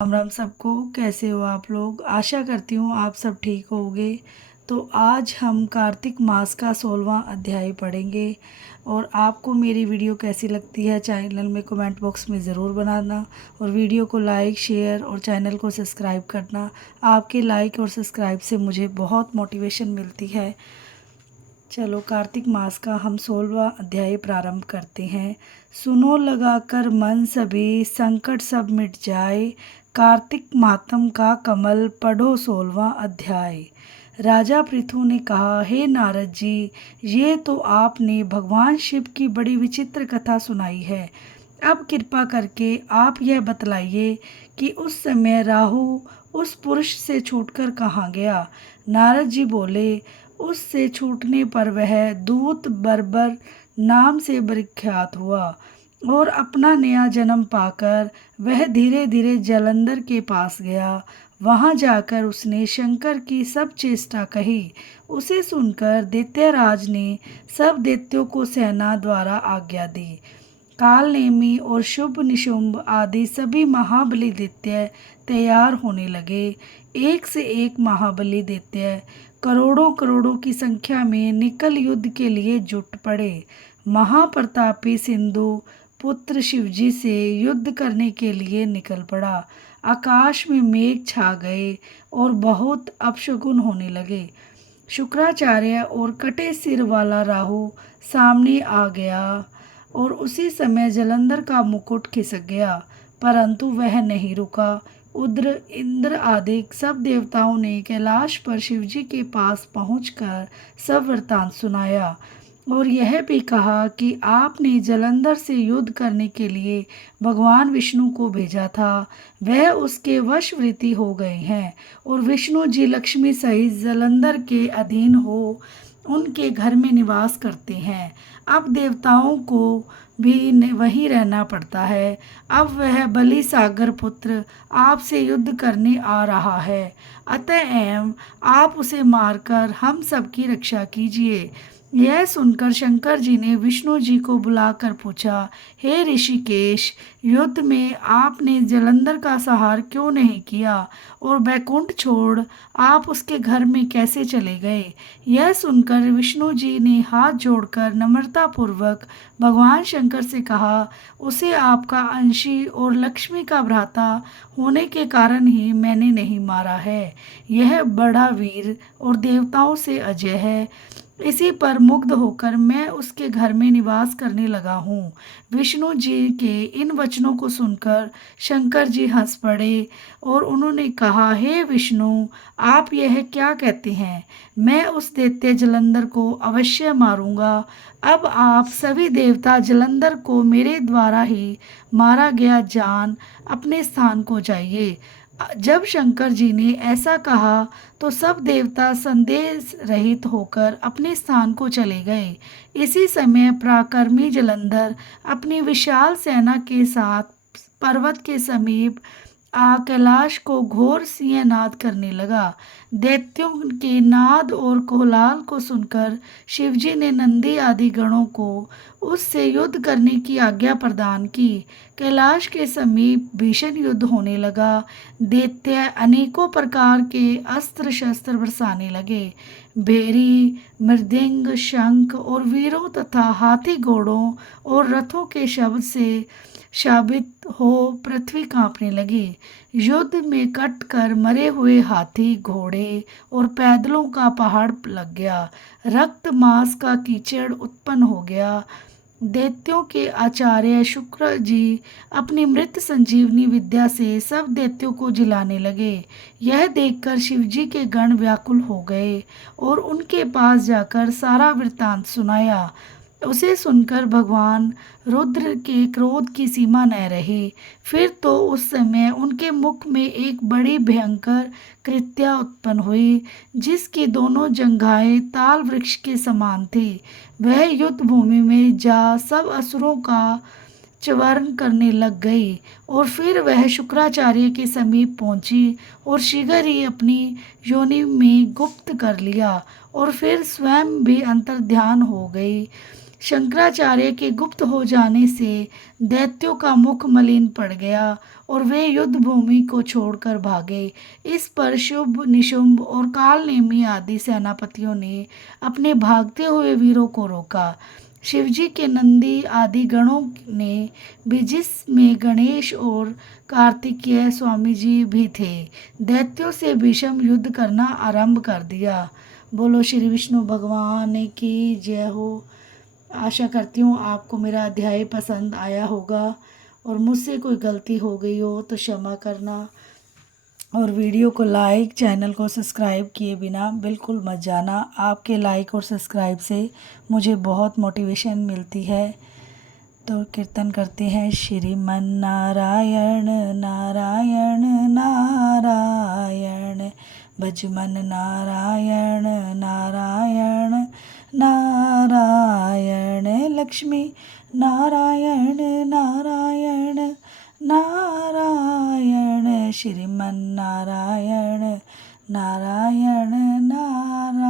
राम राम सबको। कैसे हो आप लोग? आशा करती हूँ आप सब ठीक होगे। तो आज हम कार्तिक मास का 16वां अध्याय पढ़ेंगे। और आपको मेरी वीडियो कैसी लगती है चैनल में कमेंट बॉक्स में ज़रूर बनाना। और वीडियो को लाइक शेयर और चैनल को सब्सक्राइब करना। आपके लाइक और सब्सक्राइब से मुझे बहुत मोटिवेशन मिलती है। चलो कार्तिक मास का हम 16वां अध्याय प्रारंभ करते हैं। सुनो लगाकर मन सभी, संकट सब मिट जाए। कार्तिक मातम का कमल पढ़ो 16वां अध्याय। राजा पृथु ने कहा, हे नारद जी, ये तो आपने भगवान शिव की बड़ी विचित्र कथा सुनाई है। अब कृपा करके आप यह बतलाइए कि उस समय राहु उस पुरुष से छूटकर कहाँ गया। नारद जी बोले, उससे छूटने पर वह दूत बर्बर नाम से विख्यात हुआ और अपना नया जन्म पाकर वह धीरे धीरे जालंधर के पास गया। वहां जाकर उसने शंकर की सब चेष्टा कही। उसे सुनकर दैत्यराज ने सब दैत्यों को सेना द्वारा आज्ञा दी। काल नेमी और शुभ निशुंभ आदि सभी महाबली दैत्य तैयार होने लगे। एक से एक महाबली दैत्य करोड़ों करोड़ों की संख्या में निकल युद्ध के लिए जुट पड़े। महाप्रतापी सिंधु पुत्र शिवजी से युद्ध करने के लिए निकल पड़ा। आकाश में मेघ छा गए और बहुत अपशकुन होने लगे। शुक्राचार्य और कटे सिर वाला राहु सामने आ गया और उसी समय जलंधर का मुकुट खिसक गया, परंतु वह नहीं रुका। उद्र इंद्र आदि सब देवताओं ने कैलाश पर शिवजी के पास पहुंचकर सब वृतांत सुनाया और यह भी कहा कि आपने जलंधर से युद्ध करने के लिए भगवान विष्णु को भेजा था। वह उसके वशवृत्ति हो गए हैं और विष्णु जी लक्ष्मी सहित जलंधर के अधीन हो उनके घर में निवास करते हैं। अब देवताओं को भी वहीं रहना पड़ता है। अब वह बलि सागर पुत्र आपसे युद्ध करने आ रहा है, अतएव आप उसे मारकर हम सबकी रक्षा कीजिए। यह सुनकर शंकर जी ने विष्णु जी को बुलाकर पूछा, हे ऋषिकेश, युद्ध में आपने जलंधर का संहार क्यों नहीं किया और बैकुंठ छोड़ आप उसके घर में कैसे चले गए। यह सुनकर विष्णु जी ने हाथ जोड़कर नम्रता पूर्वक भगवान शंकर से कहा, उसे आपका अंशी और लक्ष्मी का भ्राता होने के कारण ही मैंने नहीं मारा है। यह बड़ा वीर और देवताओं से अजय है। इसी पर मुग्ध होकर मैं उसके घर में निवास करने लगा हूँ। विष्णु जी के इन वचनों को सुनकर शंकर जी हंस पड़े और उन्होंने कहा, हे विष्णु, आप यह क्या कहते हैं? मैं उस दैत्य जलंधर को अवश्य मारूंगा। अब आप सभी देवता जलंधर को मेरे द्वारा ही मारा गया जान अपने स्थान को जाइए। जब शंकर जी ने ऐसा कहा तो सब देवता संदेह रहित होकर अपने स्थान को चले गए। इसी समय पराक्रमी जलंधर अपनी विशाल सेना के साथ पर्वत के समीप कैलाश को घोर सिंहनाद करने लगा। दैत्यों के नाद और कोलाहल को सुनकर शिवजी ने नंदी आदि गणों को उससे युद्ध करने की आज्ञा प्रदान की। कैलाश के समीप भीषण युद्ध होने लगा। दैत्य अनेकों प्रकार के अस्त्र शस्त्र बरसाने लगे। भेरी, मृदंग, शंख और वीरों तथा हाथी घोड़ों और रथों के शब्द से शाबित हो पृथ्वी कांपने लगी। युद्ध में कट कर मरे हुए हाथी, घोड़े और पैदलों का पहाड़ लग गया। रक्त मांस का कीचड़ उत्पन्न हो गया। दैत्यों के आचार्य शुक्र जी अपनी मृत संजीवनी विद्या से सब दैत्यों को जिलाने लगे। यह देखकर शिवजी के गण व्याकुल हो गए और उनके पास जाकर सारा वृत्तांत सुनाया। उसे सुनकर भगवान रुद्र के क्रोध की सीमा न रही। फिर तो उस समय उनके मुख में एक बड़ी भयंकर कृत्या उत्पन्न हुई, जिसकी दोनों जंघाएं ताल वृक्ष के समान थी। वह युद्ध भूमि में जा सब असुरों का च्वरण करने लग गई और फिर वह शुक्राचार्य के समीप पहुंची और शीघ्र ही अपनी योनि में गुप्त कर लिया और फिर स्वयं भी अंतर्ध्यान हो गई। शंकराचार्य के गुप्त हो जाने से दैत्यों का मुख मलिन पड़ गया और वे युद्ध भूमि को छोड़कर भागे। इस पर शुंभ निशुंभ और कालनेमी आदि सेनापतियों ने अपने भागते हुए वीरों को रोका। शिवजी के नंदी आदि गणों ने भी, जिसमें गणेश और कार्तिकेय स्वामी जी भी थे, दैत्यों से भीषण युद्ध करना आरंभ कर दिया। बोलो श्री विष्णु भगवान की जय हो। आशा करती हूँ आपको मेरा अध्याय पसंद आया होगा और मुझसे कोई गलती हो गई हो तो क्षमा करना। और वीडियो को लाइक, चैनल को सब्सक्राइब किए बिना बिल्कुल मत जाना। आपके लाइक और सब्सक्राइब से मुझे बहुत मोटिवेशन मिलती है। तो कीर्तन करते हैं। श्रीमन नारायण नारायण नारायण, भजमन नारायण नारायण नारायण, लक्ष्मी नारायण नारायण नारायण, श्रीमन नारायण नारायण नारायण।